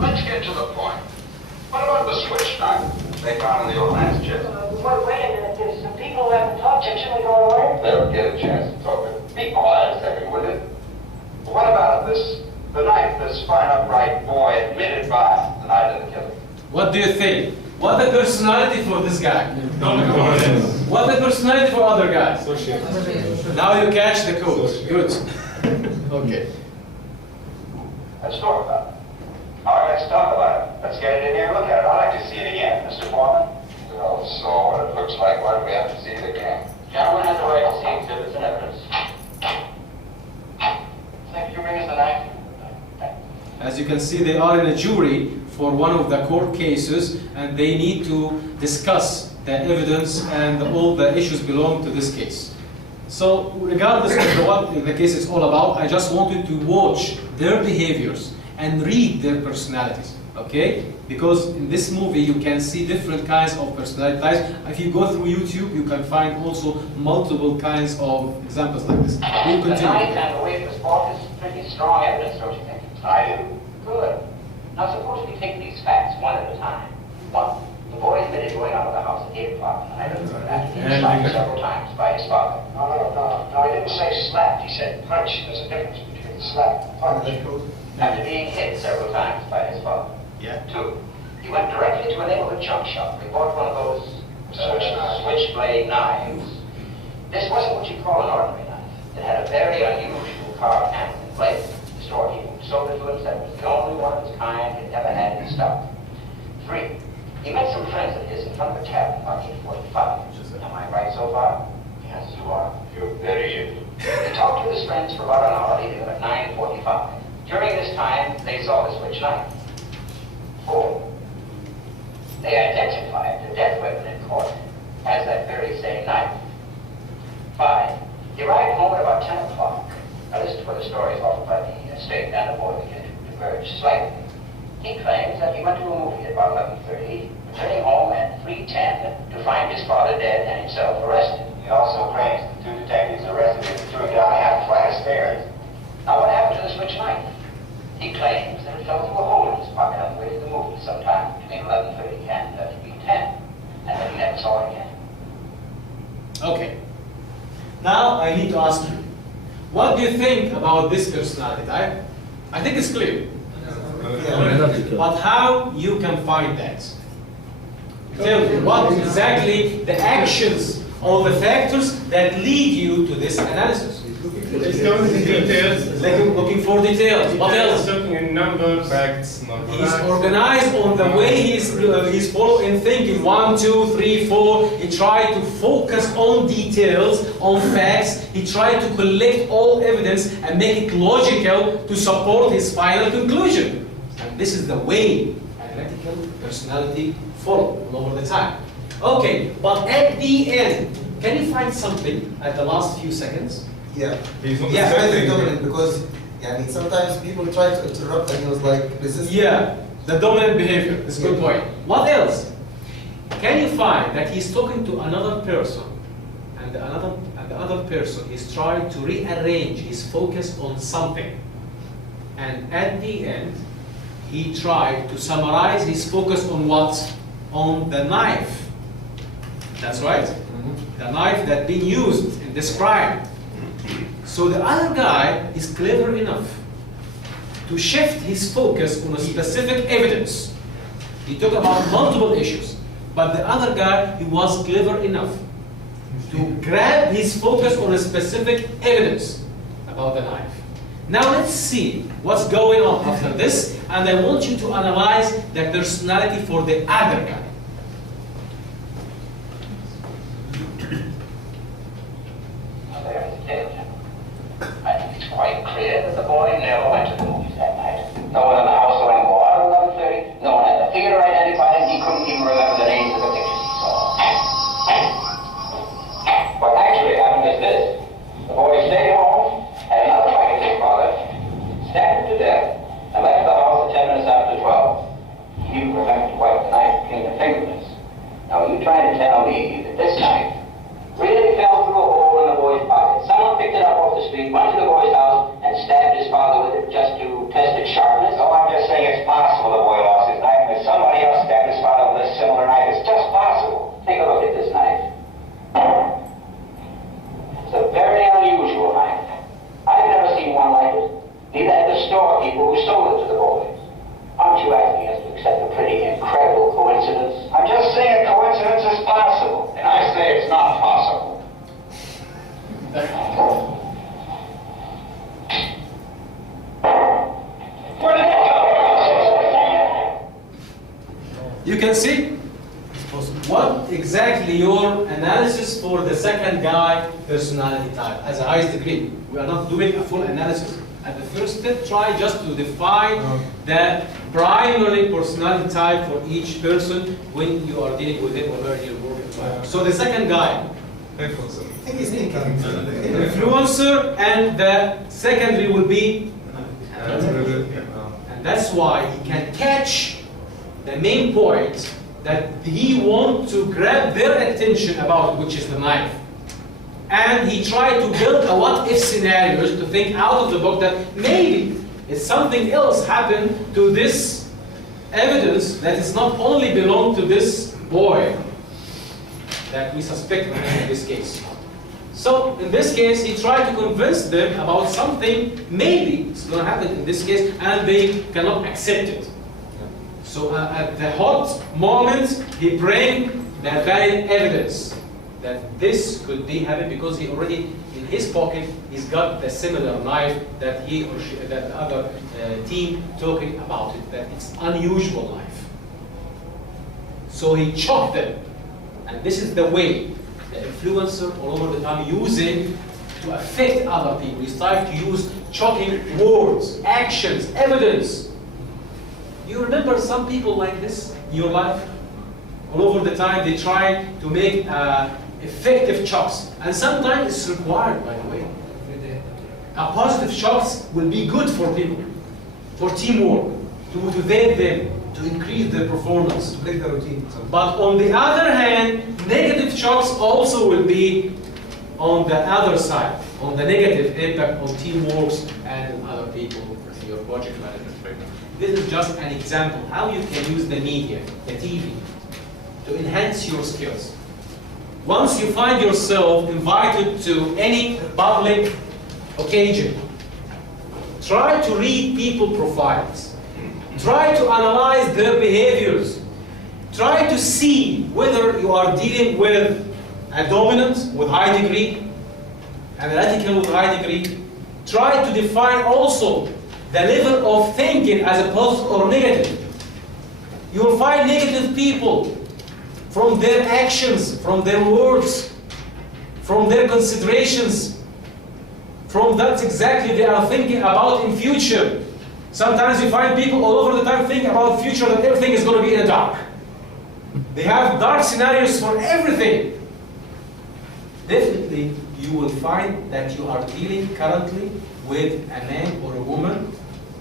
Let's get to the point. What about the switch knife they found in the old man's chest? Wait a minute, there's some people who haven't talked yet. Shouldn't we go away? They'll get a chance to talk. Be quiet a second, will you? What about the knife this fine, upright boy admitted by the night of the killing? What do you think? What the personality for this guy? What the personality for other guys? Now you catch the code. Good. Okay. Let's talk about it. All right, let's talk about it. Let's get it in here and look at it. I'd like to see it again, Mr. Foreman. Well, so what it looks like, why do we have to see it again? Gentlemen has the right to see exhibits and evidence. Thank you. Bring us the knife. As you can see, they are in a jury for one of the court cases, and they need to discuss the evidence and all the issues belong to this case. So, regardless of what the case is all about, I just wanted to watch their behaviors and read their personalities, okay? Because in this movie, you can see different kinds of personalities. If you go through YouTube, you can find also multiple kinds of examples like this. We'll The knife continue. and the way it was bought is pretty strong evidence, don't you think? I do. Good. Now suppose we take these facts one at a time. One, the boy admitted going out of the house at 8 o'clock tonight after being slapped several times by his father. No, he didn't say slapped, he said punch. There's a difference between slap and punch. After being hit several times by his father. Yeah. Two, he went directly to a neighborhood junk shop. He bought one of those switchblade knives. This wasn't what you call an ordinary knife. It had a very unusual carved handle and blade. The storekeeper sold it to him, said it was the only one of its kind he'd ever had in stock. Three, he met some friends of his in front of a tavern about 8:45. Am I right so far? Yes, you are. You're very good. He talked to his friends for about an hour, leaving them at 9:45. During this time, they saw the switch knife. Four, they identified the death weapon in court as that very same knife. Five, he arrived home at about 10 o'clock. Now listen to where the story is offered by the state and the boy begin to diverge slightly. He claims that he went to a movie at about 11:30, returning home at 3:10 to find his father dead and himself arrested. He also claims the two detectives arrested him and threw him down half a flight of stairs. Now what happened to the switch knife? He claims that it fell through a hole in his pocket on the way to the movie sometime between 11:30 and 3:10, and that he never saw it again. Okay. Now I need to ask you, what do you think about this personality type? I think it's clear. But how you can find that? Tell me, what exactly the actions or the factors that lead you to this analysis? It's going to details. Looking for details. What else? Looking in numbers. Facts, He's organized on the way he's following thinking. 1, 2, 3, 4. He tried to focus on details, on facts. He tried to collect all evidence and make it logical to support his final conclusion. And this is the way analytical personality follow all over the time. Okay, but at the end, can you find something at the last few seconds? Yeah. Yeah. Very dominant because sometimes people try to interrupt and he was like resistant. Yeah, the dominant behavior is a good point. What else? Can you find that he's talking to another person and the other person is trying to rearrange his focus on something, and at the end he tried to summarize his focus on what? On the knife. That's right. The knife that being used in this crime. So the other guy is clever enough to shift his focus on a specific evidence. He talked about multiple issues, but the other guy, he was clever enough to grab his focus on a specific evidence about the knife. Now let's see what's going on after this, and I want you to analyze the personality for the other guy. I think it's quite clear that the boy never went to the movies that night. No one in the house saw him go out at 11:30. No one at the theater identified him. He couldn't even remember the names of the pictures he saw. What actually happened is this. The boy stayed home, had another fight with his father, stabbed him to death, and left the house at 10 minutes after 12. He didn't remember to wipe the knife and clean the fingerprints. Now you trying to tell me that this knife really fell through a hole in the boy's pocket. Someone picked it up off the street, went to the boy's house, and stabbed his father with it just to test its sharpness. Oh, I'm just saying it's possible the boy lost his knife, and somebody else stabbed his father with a similar knife. It's just possible. Take a look at this knife. It's a very unusual knife. I've never seen one like it. Neither had the storekeeper who sold it to the boys. Aren't you asking us to accept a pretty incredible coincidence? I'm just saying a coincidence is possible, and I say it's not possible. Where did it go? You can see what exactly your analysis for the second guy personality type as a highest degree. We are not doing a full analysis. At the first step, try just to define the primary personality type for each person when you are dealing with him or her you're working with. So the second guy, I think he's thinking. influencer, and the secondary will be, and that's why he can catch the main point that he wants to grab their attention about, which is the knife. And he tried to build a what-if scenarios to think out of the book that maybe if something else happened to this evidence that is not only belong to this boy that we suspect in this case. So in this case, he tried to convince them about something maybe it's going to happen in this case, and they cannot accept it. So at the hot moment, he bring the valid evidence that this could be happening because he already, in his pocket, he's got the similar knife that he or she, that the other team talking about it, that it's unusual knife. So he chopped them. And this is the way the influencer all over the time using to affect other people. He started to use choking words, actions, evidence. You remember some people like this in your life? All over the time they try to make effective chops. And sometimes it's required, by the way. A positive chops will be good for people, for teamwork, to motivate them, to increase their performance. Break the routine. But on the other hand, negative chops also will be on the other side, on the negative impact on teamwork and other people, your project management. This is just an example how you can use the media, the TV, to enhance your skills. Once you find yourself invited to any public occasion, try to read people profiles. Try to analyze their behaviors. Try to see whether you are dealing with a dominant with high degree, analytical with high degree. Try to define also the level of thinking as a positive or negative. You will find negative people from their actions, from their words, from their considerations, from that exactly they are thinking about in future. Sometimes you find people all over the time think about the future that everything is going to be in the dark. They have dark scenarios for everything. Definitely, you will find that you are dealing currently with a man or a woman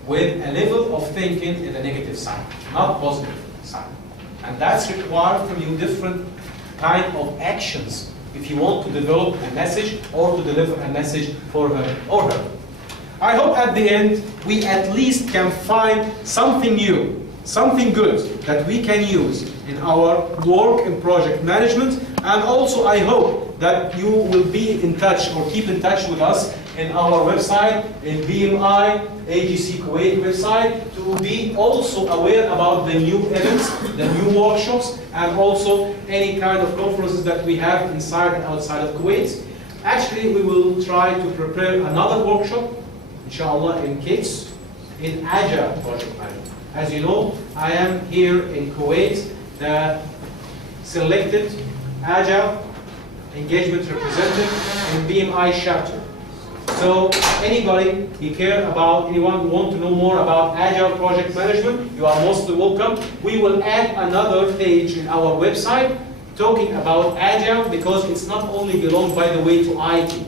with a level of thinking in the negative side, not positive side. And that's required from you different kind of actions if you want to develop a message or to deliver a message for her or her. I hope at the end we at least can find something new, something good that we can use in our work in project management. And also I hope that you will be in touch or keep in touch with us in our website, in PMI-AGC Kuwait website, to be also aware about the new events, the new workshops, and also any kind of conferences that we have inside and outside of Kuwait. Actually, we will try to prepare another workshop, inshallah, in kids, in Agile project management. As you know, I am here in Kuwait, the selected Agile engagement representative in PMI chapter. So anybody you care about, anyone want to know more about Agile project management, you are most welcome. We will add another page in our website talking about Agile, because it's not only belong, by the way, to IT.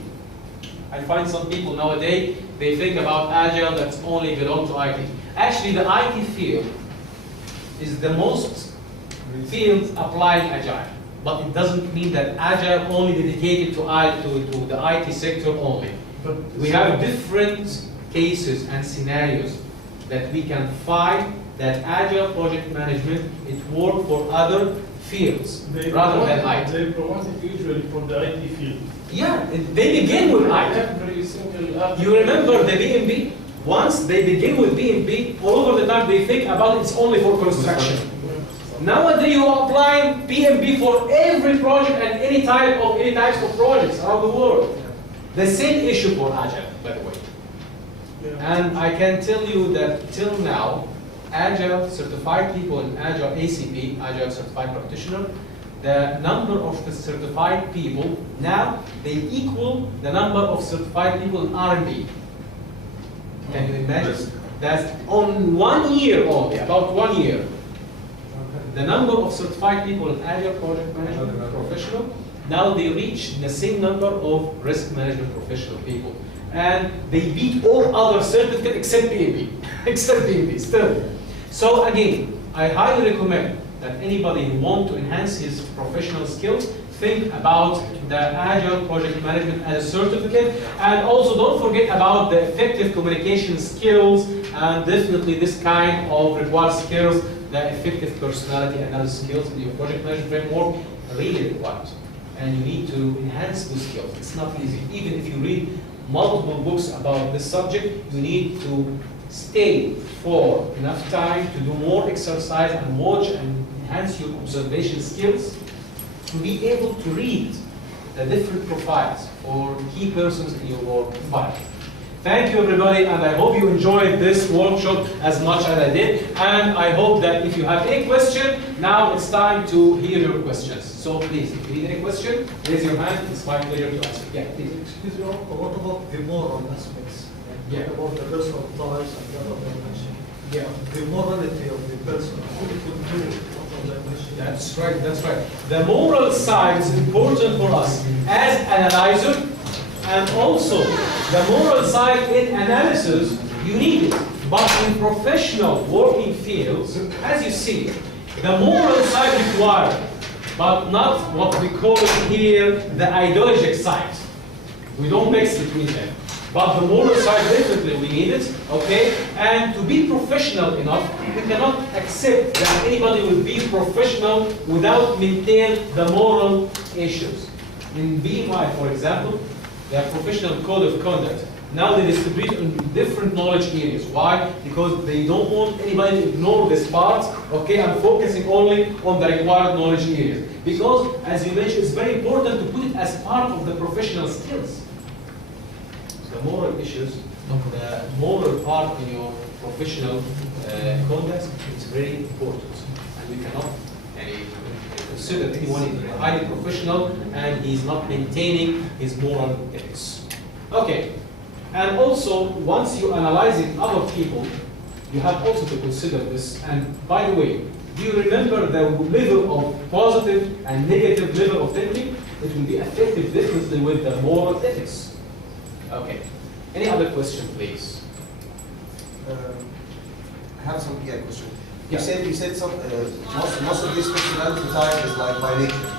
I find some people nowadays, they think about Agile that's only belong to IT. Actually, the IT field is the most field applying Agile. But it doesn't mean that Agile only dedicated to the IT sector only. But we have different cases and scenarios that we can find that Agile project management, it works for other fields rather than IT. They provide it usually for the IT field. Yeah, they begin with IT. Every single You remember the BMP? Once they begin with BMP, all over the time they think about it's only for construction. Nowadays you are applying PMP for every project and any types of projects around the world. The same issue for Agile, by the way. And I can tell you that till now, Agile certified people in Agile ACP, Agile certified practitioner, the number of certified people now, they equal the number of certified people in R&D. Can you imagine? That's on 1 year only, about 1 year. The number of certified people in Agile project management professional, now they reach the same number of risk management professional people. And they beat all other certificates except PMP, except PMP still. So again, I highly recommend that anybody who wants to enhance his professional skills, think about the Agile project management as a certificate, and also don't forget about the effective communication skills, and definitely this kind of required skills, the effective personality and other skills in your project management framework really required. And you need to enhance those skills. It's not easy. Even if you read multiple books about this subject, you need to stay for enough time to do more exercise and watch and enhance your observation skills to be able to read the different profiles or key persons in your work environment. Thank you, everybody, and I hope you enjoyed this workshop as much as I did. And I hope that if you have any question, now it's time to hear your questions. So please, if you need any question, raise your hand. It's my pleasure to answer. Yeah, please. Excuse me, what about the moral aspects? Yeah. About the personal ties and the other dimension. Yeah. The morality of the person. What it would do, what dimension. That's right, that's right. The moral side is important for us as analyzer, and also the moral side in analysis, you need it. But in professional working fields, as you see, the moral side required, but not what we call here the ideologic side. We don't mix between them. But the moral side, definitely we need it, okay? And to be professional enough, we cannot accept that anybody will be professional without maintaining the moral issues. In BMI, for example, they have professional code of conduct. Now they distribute in different knowledge areas. Why? Because they don't want anybody to ignore this part, okay? I'm focusing only on the required knowledge areas. Because, as you mentioned, it's very important to put it as part of the professional skills. The moral issues, the moral part in your professional conduct is very important. And we cannot consider anyone highly professional and he's not maintaining his moral ethics. Okay. And also, once you're analyzing other people, you have also to consider this. And by the way, do you remember the level of positive and negative level of thinking? It will be affected differently with the moral ethics. Okay. Any other question, please? I have some question. Yeah. You said some most of this personality type is like by nature.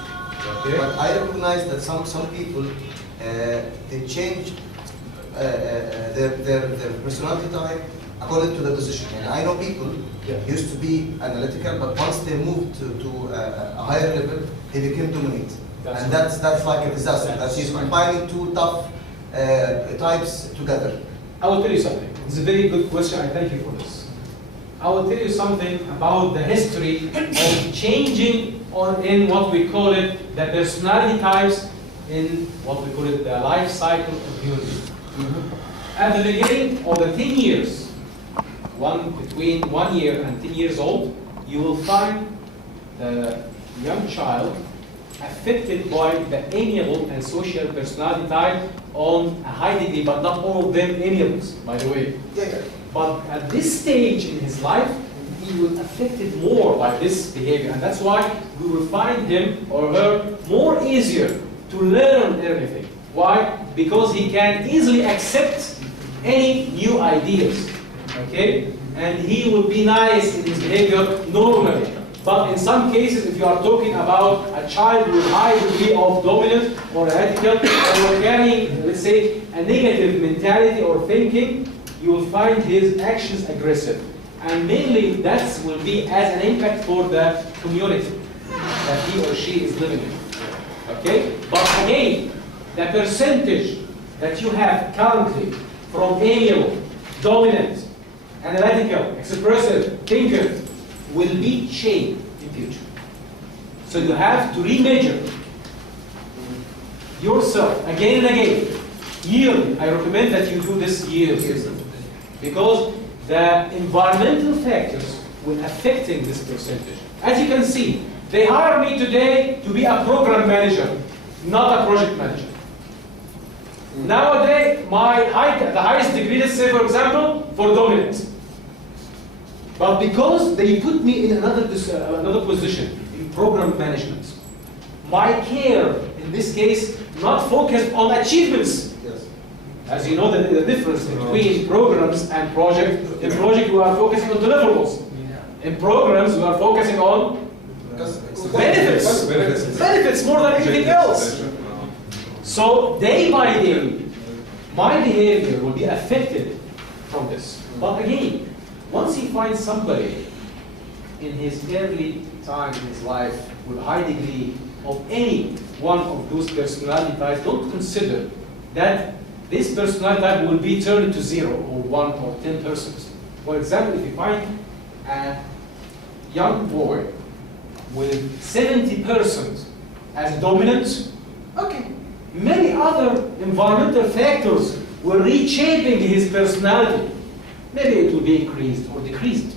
Okay. But I recognize that some people they change their personality type according to the position. And I know people used to be analytical, but once they moved to a higher level, they became dominant. And that's like a disaster. That's he's combining two tough types together. I will tell you something. It's a very good question. I thank you for this. I will tell you something about the history of changing in what we call it the personality types in what we call it the life cycle of human being. At the beginning of the 10 years, between 1 year and 10 years old, you will find the young child affected by the amiable and social personality type on a high degree, but not all of them amiable, by the way. But at this stage in his life, he was affected more by this behavior, and that's why we will find him or her more easier to learn everything. Why? Because he can easily accept any new ideas, okay? And he will be nice in his behavior normally. But in some cases, if you are talking about a child with high degree of dominance or radical or carrying, let's say, a negative mentality or thinking, you will find his actions aggressive. And mainly that will be as an impact for the community that he or she is living in. Okay? But again, the percentage that you have currently from amiable, dominant, analytical, expressive, thinker will be changed in future. So you have to remeasure yourself again and again, yearly. I recommend that you do this yearly because the environmental factors will affecting this percentage. As you can see, they hired me today to be a program manager, not a project manager. Nowadays, the highest degree, let's say for example, for dominance. But because they put me in another position, in program management, my care, in this case, not focused on achievements. Yes. As you know, the difference between programs and project. In project, we are focusing on deliverables. In programs, we are focusing on benefits. Benefits more than anything else. So day by day, my behavior will be affected from this. But again, once he finds somebody in his early time in his life with a high degree of any one of those personality types, don't consider that this personality type will be turned into 0 or 1 or 10%. For example, if you find a young boy with 70% as dominant, okay, many other environmental factors were reshaping his personality. Maybe it will be increased or decreased.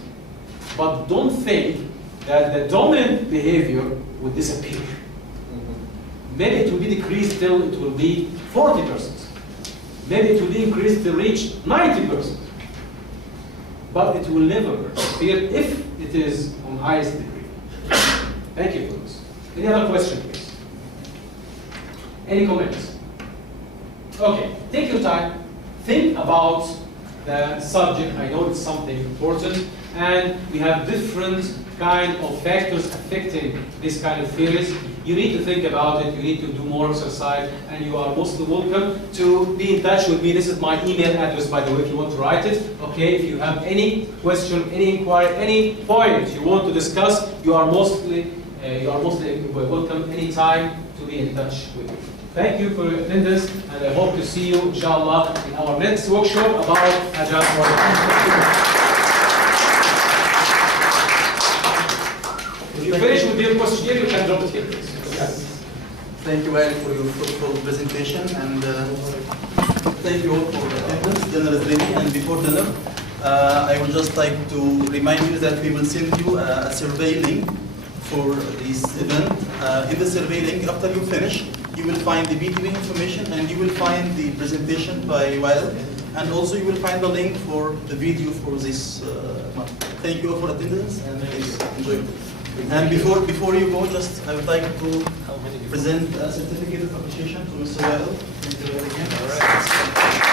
But don't think that the dominant behavior will disappear. Maybe it will be decreased till it will be 40%. Maybe it will be increased to reach 90%. But it will never disappear if it is on highest degree. Thank you for this. Any other question, please? Any comments? Okay, take your time. Think about the subject. I know it's something important, and we have different kind of factors affecting this kind of theories. You need to think about it, you need to do more exercise, and you are mostly welcome to be in touch with me. This is my email address, by the way, if you want to write it. Okay, if you have any question, any inquiry, any point you want to discuss, you are mostly welcome anytime to be in touch with me. Thank you for your attendance, and I hope to see you, inshallah, in our next workshop about Agile Project. If you finish with your questionnaire, you can drop it here, please. Yes. Thank you, Wael, for your fruitful presentation, and thank you all for the attendance. Dinner is ready, and before dinner, I would just like to remind you that we will send you a survey link for this event. In the survey link, after you finish, you will find the BTV information, and you will find the presentation by Wael, and also you will find the link for the video for this month. Thank you all for attendance, and please enjoy. And before you go, I would like to present a certificate of appreciation to Mr. Wael. Thank you again. All right.